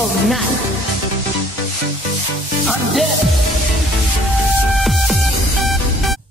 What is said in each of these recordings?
Oh, nice. I'm dead.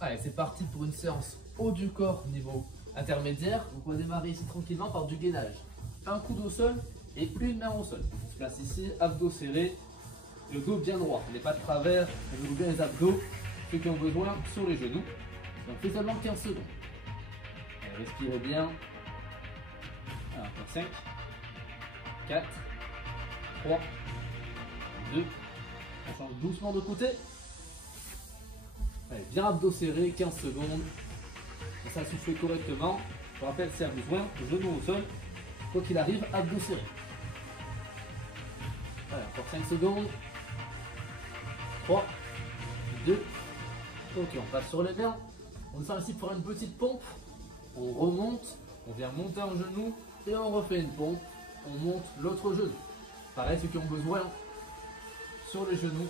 Allez, c'est parti pour une séance haut du corps niveau intermédiaire. Donc on va démarrer ici tranquillement par du gainage. Un coude au sol et une main au sol. On se place ici, abdos serrés, le dos bien droit, les pas de travers, on ouvre bien les abdos, ceux qui ont besoin sur les genoux. Donc on fait seulement 15 secondes. Allez, respirez bien. Alors, encore 5, 4, 3, 2, on change doucement de côté. Allez, bien abdos serrés, 15 secondes. On s'est soufflé correctement. Je rappelle, si à besoin, genou au sol. Quoi qu'il arrive, abdos serrés. Allez, encore 5 secondes. 3, 2, ok, on passe sur les mains. On descend ici pour une petite pompe. On remonte, on vient monter un genou et on refait une pompe. On monte l'autre genou. Pareil, ceux qui ont besoin sur les genoux.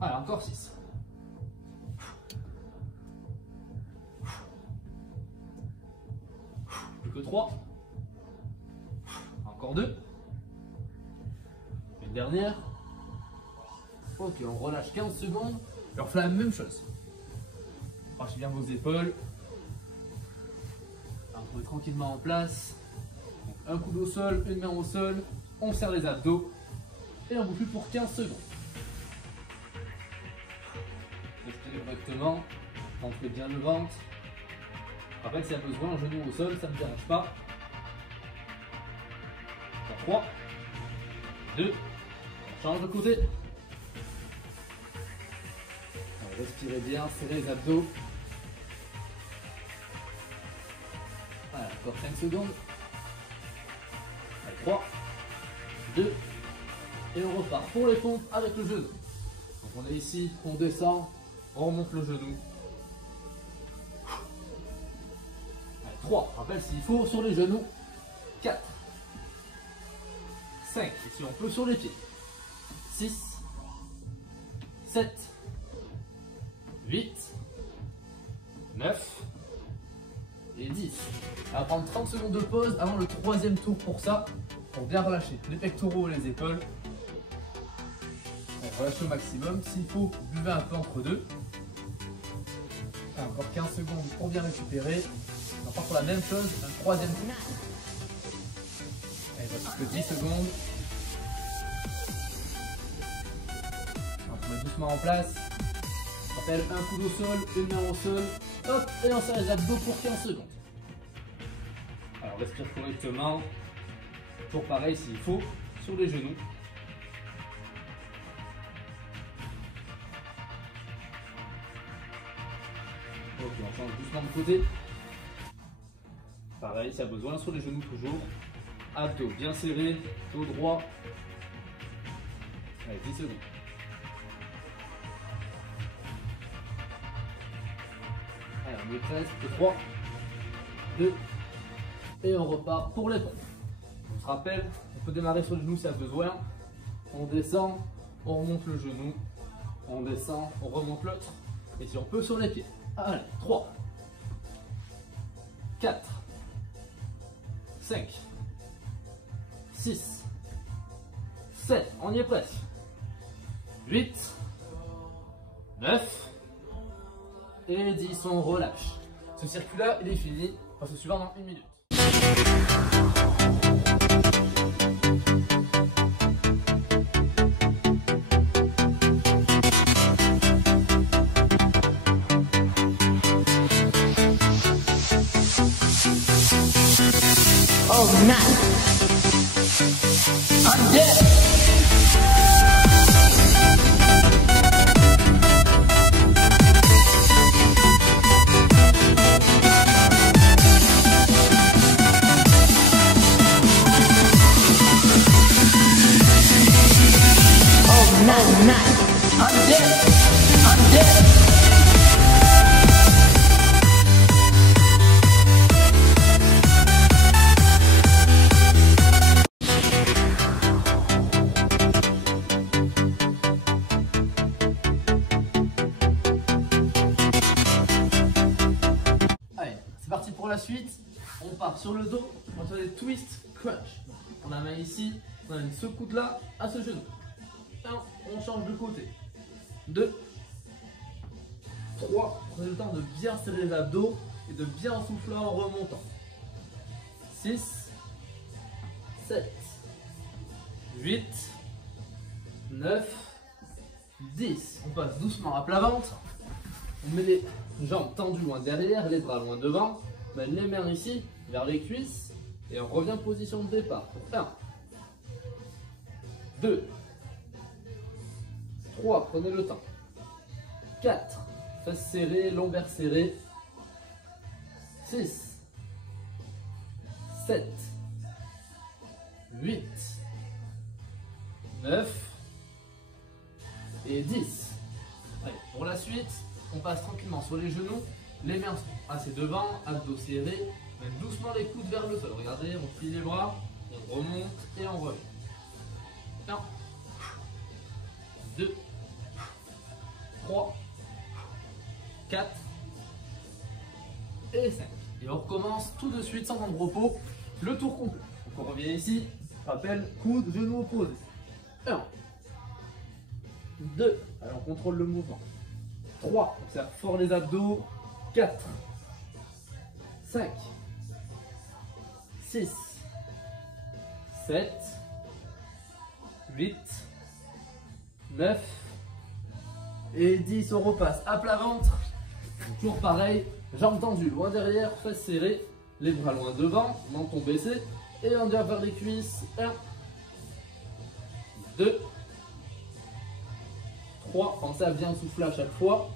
Allez, encore 6. Plus que 3. Encore 2. Une dernière. Ok, on relâche 15 secondes et on fait la même chose. Branchez bien vos épaules. On met tranquillement en place. Donc, un coude au sol, une main au sol. On serre les abdos et on bouge plus pour 15 secondes. Respirez correctement. Rentrez bien le ventre. Après, s'il y a besoin, un genou au sol, ça ne me dérange pas. 3, 2, on change de côté. Alors, respirez bien, serrez les abdos. Voilà, encore 5 secondes. Allez, 3, 2, et on repart pour les pompes avec le genou. Donc on est ici, on descend, on remonte le genou. 3, rappelle s'il faut sur les genoux. 4, 5, et si on peut sur les pieds. 6, 7, 8, 9 et 10. On va prendre 30 secondes de pause avant le troisième tour pour ça, pour bien relâcher les pectoraux et les épaules. On relâche au maximum. S'il faut, buvez un peu entre deux. Encore 15 secondes pour bien récupérer. On va faire la même chose, un troisième tour. Allez, il reste plus que 10 secondes. On se met doucement en place. On rappelle un coude au sol, une main au sol. Hop, et on serre les abdos pour 15 secondes. Alors respire correctement. Toujours pareil s'il faut, sur les genoux. Ok, on change doucement de côté. Pareil, s'il y a besoin, sur les genoux toujours. Abdos bien serrés, dos droit. Allez, 10 secondes. Allez, on est presque. 3, 2, et on repart pour les pompes. On se rappelle, on peut démarrer sur le genou si y a besoin. On descend, on remonte le genou. On descend, on remonte l'autre. Et si on peut, sur les pieds. Allez, 3, 4, 5, 6, 7, on y est presque. 8, 9 et 10, on relâche. Ce circuit-là, il est fini. On va se suivre dans 1 minute. Oh, nice. I'm dead. Oh, nice. I'm dead. I'm dead. Allez, c'est parti pour la suite. On part sur le dos, on fait des twist crunch. On la main ici, on amène ce coude là à ce genou. 1, on change de côté. 2, 3, prenez le temps de bien serrer les abdos et de bien souffler en remontant. 6, 7, 8, 9, 10. On passe doucement à plat ventre. On met les jambes tendues loin derrière, les bras loin devant. On met les mains ici, vers les cuisses. Et on revient en position de départ. 1, 2, 3, prenez le temps. 4, fesses serrées, lombaires serrées. 6, 7, 8, 9 et 10. Allez, pour la suite, on passe tranquillement sur les genoux, les mains assez devant, abdos serrés, même doucement les coudes vers le sol. Regardez, on plie les bras, on remonte et on revient. 1, 2, 3, 4 et 5. Et on recommence tout de suite sans temps de repos, le tour complet. Donc on revient ici, rappel, coude, genou opposé. 1, 2, alors on contrôle le mouvement. 3, on serre fort les abdos. 4, 5, 6, 7, 8, 9 et 10. On repasse à plat ventre. Toujours pareil, jambes tendues, loin derrière, fesses serrées, les bras loin devant, menton baissé et on vient vers les cuisses. 1, 2, 3, pensez à bien souffler à chaque fois.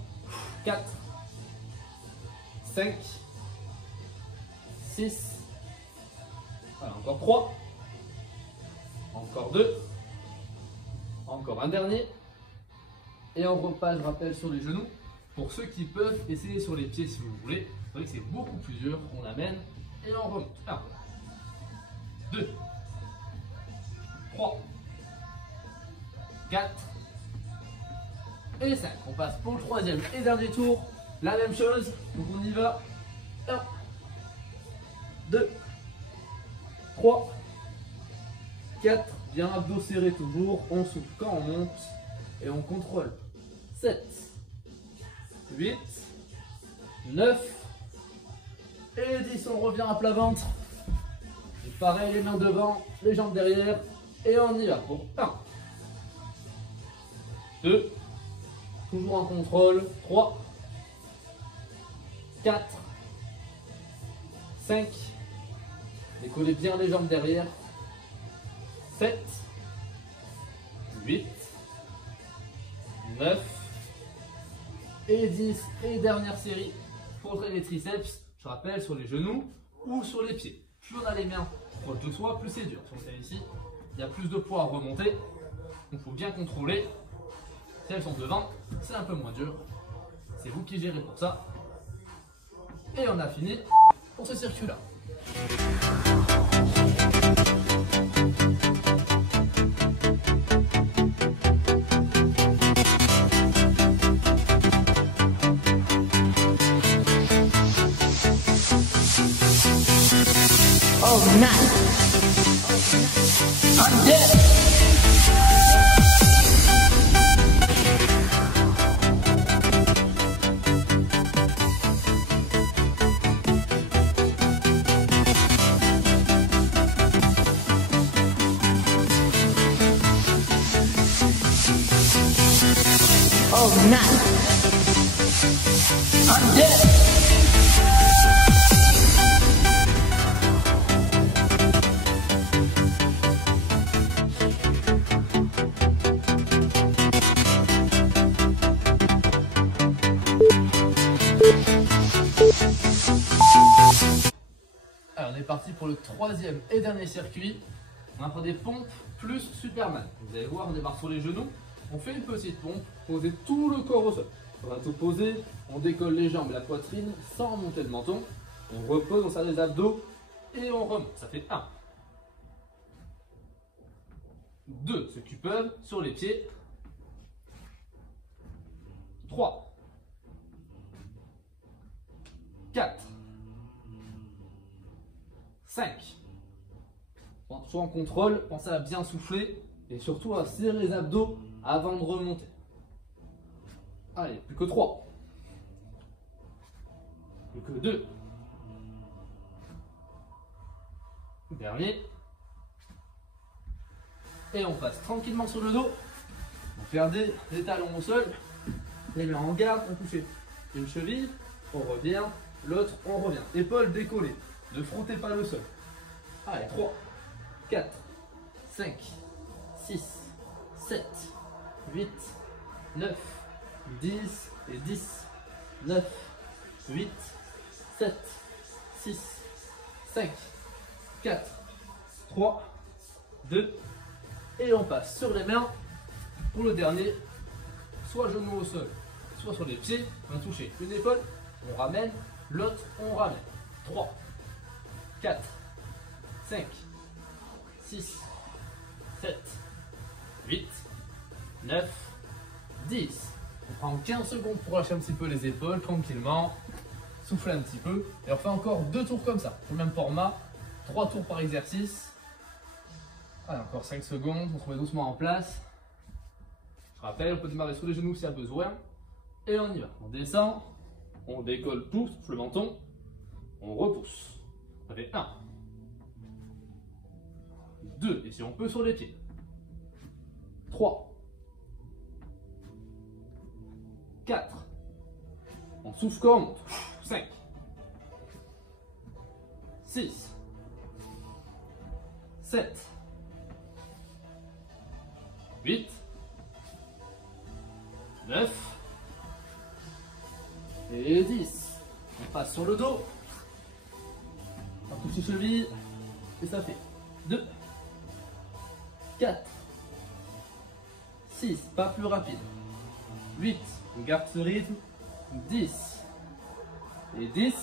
4, 5, 6, voilà, encore 3, encore 2, encore un dernier. Et on repasse, je rappelle, sur les genoux. Pour ceux qui peuvent, essayer sur les pieds si vous voulez. Vous voyez que c'est beaucoup plus dur. On amène et on remonte. 1, 2, 3, 4 et 5. On passe pour le troisième et dernier tour. La même chose. Donc on y va. 1, 2, 3, 4. Bien abdos serrés toujours. On souffle quand on monte. Et on contrôle. 7, 8, 9 et 10. On revient à plat ventre. Et pareil, les mains devant, les jambes derrière. Et on y va pour 1, 2, toujours en contrôle. 3, 4, 5. Décollez bien les jambes derrière. 7, 8, 9 et 10. Et dernière série pour entraîner les triceps. Je rappelle, sur les genoux ou sur les pieds. Plus on a les mains proches de soi, plus c'est dur. Si on fait ici, il y a plus de poids à remonter. Donc il faut bien contrôler. Si elles sont devant, c'est un peu moins dur. C'est vous qui gérez pour ça. Et on a fini pour ce circuit-là. Oh, nice. I'm dead. Oh, nice. I'm dead. Alors on est parti pour le troisième et dernier circuit. On va prendre des pompes plus Superman. Vous allez voir, on démarre sur les genoux. On fait une petite pompe, posez tout le corps au sol. On va tout poser, on décolle les jambes, la poitrine sans monter le menton. On repose, on serre les abdos et on remonte. Ça fait 1, 2, ceux qui peuvent, sur les pieds. 3, 4, 5, Soit en contrôle, pensez à bien souffler et surtout à serrer les abdos avant de remonter. Allez, plus que 3. Plus que 2. Dernier. Et on passe tranquillement sur le dos. On garde les talons au sol. Les mains en garde, on touche une cheville. On revient. L'autre, on revient. Épaules décollées. Ne frottez pas le sol. Allez, 3, 4, 5, 6, 7, 8, 9, 10 et 10, 9, 8, 7, 6, 5, 4, 3, 2, et on passe sur les mains pour le dernier, soit genou au sol, soit sur les pieds, on va toucher une épaule, on ramène, l'autre on ramène, 3, 4, 5, 6, 7, 8, 9, 10. On prend 15 secondes pour lâcher un petit peu les épaules tranquillement, souffler un petit peu, et on fait encore 2 tours comme ça, le même format, 3 tours par exercice. Allez, encore 5 secondes, on se remet doucement en place. Je rappelle, on peut démarrer sur les genoux s'il y a besoin, et on y va. On descend, on décolle tout, souffle le menton, on repousse. Ça fait 1, 2, et si on peut sur les pieds, 3, 4, on souffle quand on monte, 5, 6, 7, 8, 9 et 10. On passe sur le dos, on touche les chevilles, et ça fait 2, 4, 6, pas plus rapide, 8, on garde ce rythme, 10 et 10,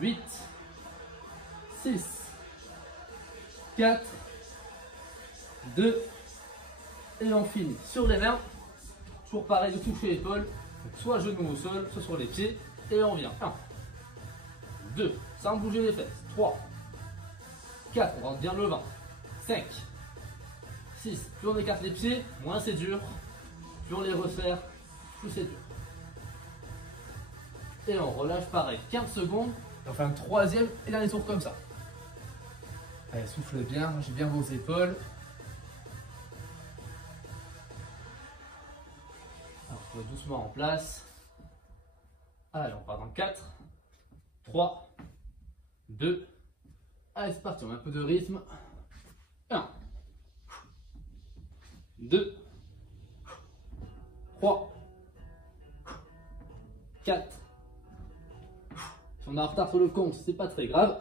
8, 6, 4, 2, et on finit sur les mains, toujours pareil de toucher l'épaule, soit genou au sol, soit sur les pieds, et on vient, 1, 2, sans bouger les fesses, 3, 4, on rentre bien le ventre, 5, 6, plus on écarte les pieds, moins c'est dur, plus on les resserre, plus c'est dur. Et on relâche pareil, 15 secondes, et on fait un troisième et dernier tour comme ça. Allez, soufflez bien, lâchez bien vos épaules. Alors, on va doucement en place. Allez, on part dans 4, 3, 2, allez, c'est parti, on met un peu de rythme. 1, 2, 3, 4. Si on est en retard sur le compte, c'est pas très grave.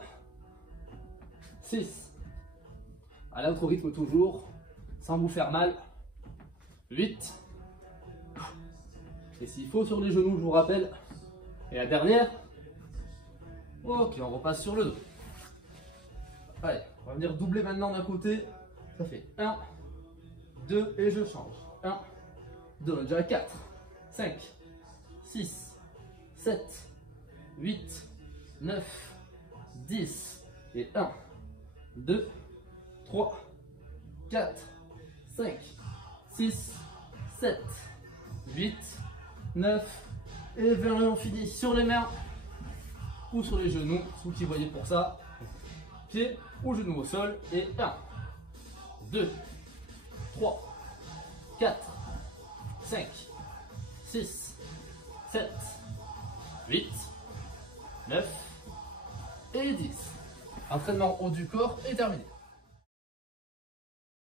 6. Allez, autre rythme toujours, sans vous faire mal. 8. Et s'il faut sur les genoux, je vous rappelle. Et la dernière. Ok, on repasse sur le dos. Allez, on va venir doubler maintenant d'un côté. Ça fait 1, 2 et je change. 1, 2, on est déjà à 4, 5, 6, 7, 8, 9, 10 et 1, 2, 3, 4, 5, 6, 7, 8, 9 et 20. Et on finit sur les mains ou sur les genoux, vous qui voyez pour ça. Pieds ou genoux au sol et 1, 2, 3, 4, 5, 6, 7, 8, 9 et 10. Entraînement haut du corps est terminé.